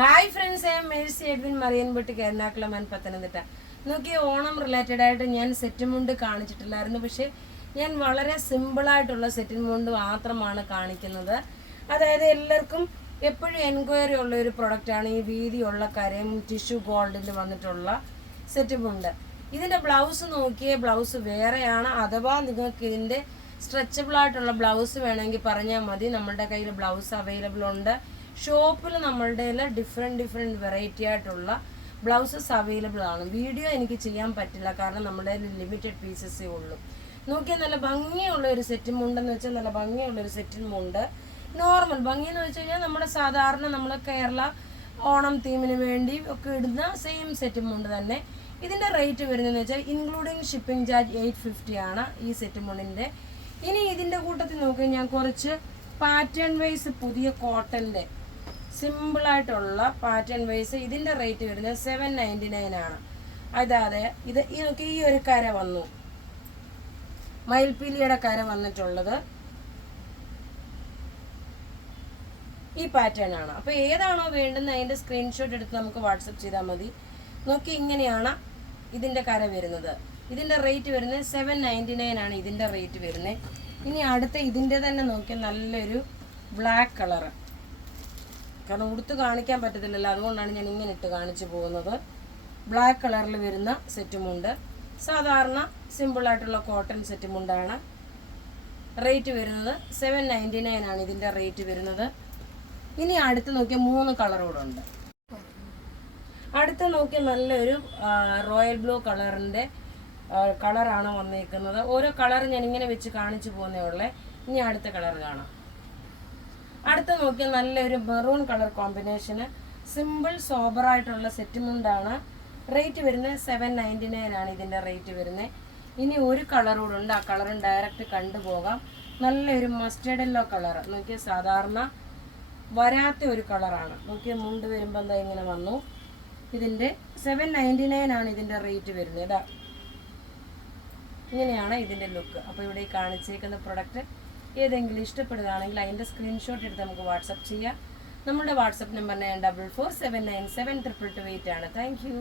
Hi friends, I am Mercy Edwin മറിയൻപൊട്ടിക്ക് Ernakulam and Pathanamthitta. നോക്കി, Onam related ആയിട്ട് ഞാൻ സെറ്റ് മുണ്ട് കാണിച്ചിട്ടില്ലായിരുന്നു. പക്ഷേ ഞാൻ വളരെ സിമ്പിളായിട്ടുള്ള സെറ്റ് മുണ്ട് മാത്രമാണ് കാണിക്കുന്നത്. അതായത് എല്ലാവർക്കും എപ്പോഴും എൻക്വയറി ഉള്ള ഒരു പ്രൊഡക്റ്റാണ് ഈ വീതിയുള്ള കരയും ടിഷ്യൂ ഗോൾഡിൽ വന്നിട്ടുള്ള സെറ്റ് മുണ്ട്. ഇതിൻ്റെ ബ്ലൗസ് നോക്കിയേ, ബ്ലൗസ് വേറെയാണ്. അഥവാ നിങ്ങൾക്ക് ഇതിൻ്റെ സ്ട്രെച്ചബിൾ ആയിട്ടുള്ള ബ്ലൗസ് വേണമെങ്കിൽ പറഞ്ഞാൽ മതി. നമ്മളുടെ കയ്യിൽ ബ്ലൗസ് അവൈലബിൾ ഉണ്ട്. ഷോപ്പിൽ നമ്മളുടെ ഡിഫറെൻറ്റ് വെറൈറ്റി ആയിട്ടുള്ള ബ്ലൗസസ് അവൈലബിൾ ആണ്. വീഡിയോ എനിക്ക് ചെയ്യാൻ പറ്റില്ല, കാരണം നമ്മുടെ ലിമിറ്റഡ് പീസസേ ഉള്ളൂ. നോക്കിയാൽ നല്ല ഭംഗിയുള്ള ഒരു സെറ്റും മുണ്ടെന്ന് വെച്ചാൽ നല്ല ഭംഗിയുള്ള ഒരു സെറ്റും മുണ്ട്. നോർമൽ ഭംഗി എന്ന് വെച്ച് കഴിഞ്ഞാൽ നമ്മുടെ സാധാരണ നമ്മൾ കേരള ഓണം തീമിന് വേണ്ടി ഒക്കെ ഇടുന്ന സെയിം സെറ്റും മുണ്ട് തന്നെ. ഇതിൻ്റെ റേറ്റ് വരുന്നതെന്ന് വെച്ചാൽ ഇൻക്ലൂഡിങ് ഷിപ്പിംഗ് ചാർജ് 850 ആണ് ഈ സെറ്റ് മുണ്ടിൻ്റെ. ഇനി ഇതിൻ്റെ കൂട്ടത്തിൽ നോക്കി ഞാൻ കുറച്ച് പാറ്റേൺ വൈസ് പുതിയ കോട്ടൻ്റെ സിമ്പിളായിട്ടുള്ള പാറ്റേൺ വൈസ് ഇതിൻ്റെ റേറ്റ് വരുന്നത് 799 ആണ്. അതായത് ഇത് ഈ ഒരു കര വന്നു, മയിൽപ്പീലിയുടെ കര വന്നിട്ടുള്ളത് ഈ പാറ്റേൺ ആണ്. അപ്പോൾ ഏതാണോ വേണ്ടുന്നത് അതിൻ്റെ സ്ക്രീൻഷോട്ട് എടുത്ത് നമുക്ക് വാട്സപ്പ് ചെയ്താൽ മതി. നോക്കി, ഇങ്ങനെയാണ് ഇതിൻ്റെ കര വരുന്നത്. ഇതിൻ്റെ റേറ്റ് വരുന്നത് 799 ആണ് ഇതിൻ്റെ റേറ്റ് വരുന്നത്. ഇനി അടുത്ത ഇതിൻ്റെ തന്നെ നോക്കിയാൽ നല്ലൊരു ബ്ലാക്ക് കളറ്, കാരണം ഉടുത്ത് കാണിക്കാൻ പറ്റത്തില്ലല്ലോ, അതുകൊണ്ടാണ് ഞാൻ ഇങ്ങനെ ഇട്ട് കാണിച്ചു പോകുന്നത്. ബ്ലാക്ക് കളറിൽ വരുന്ന സെറ്റുമുണ്ട്. സാധാരണ സിമ്പിളായിട്ടുള്ള കോട്ടൺ സെറ്റുമുണ്ടാണ്. റേറ്റ് വരുന്നത് 799 ആണ് ഇതിൻ്റെ റേറ്റ് വരുന്നത്. ഇനി അടുത്ത് നോക്കിയാൽ 3 കളർ കൂടെ ഉണ്ട്. അടുത്ത് നോക്കിയാൽ നല്ലൊരു റോയൽ ബ്ലൂ കളറിൻ്റെ കളറാണ് വന്നിരിക്കുന്നത്. ഓരോ കളർ ഞാൻ ഇങ്ങനെ വെച്ച് കാണിച്ചു പോകുന്നേ ഉള്ളേ. ഇനി അടുത്ത കളർ കാണാം. അടുത്ത നോക്കിയാൽ നല്ലൊരു മെറൂൺ കളർ കോമ്പിനേഷന് സിമ്പിൾ സോബറായിട്ടുള്ള സെറ്റ് മുണ്ടാണ്. റേറ്റ് വരുന്നത് 799 ആണ് ഇതിൻ്റെ റേറ്റ് വരുന്നത്. ഇനി ഒരു കളർ കൂടെ ഉണ്ട്, ആ കളറും ഡയറക്റ്റ് കണ്ടുപോകാം. നല്ലൊരു മസ്റ്റേർഡ് യെല്ലോ കളർ. നോക്കിയാൽ സാധാരണ വരാത്ത ഒരു കളറാണ്. നോക്കിയാൽ മുണ്ട് വരുമ്പോൾ എന്താ ഇങ്ങനെ വന്നു. ഇതിൻ്റെ 799 ആണ് ഇതിൻ്റെ റേറ്റ് വരുന്നത്. ഇതാ ഇങ്ങനെയാണ് ഇതിൻ്റെ ലുക്ക്. അപ്പോൾ ഇവിടെ കാണിച്ചേക്കുന്ന പ്രൊഡക്റ്റ് ഏതെങ്കിലും ഇഷ്ടപ്പെടുകയാണെങ്കിൽ അതിൻ്റെ സ്ക്രീൻഷോട്ട് എടുത്ത് നമുക്ക് വാട്സപ്പ് ചെയ്യാം. നമ്മുടെ വാട്സപ്പ് നമ്പർ 9447972228 ആണ്. Thank you.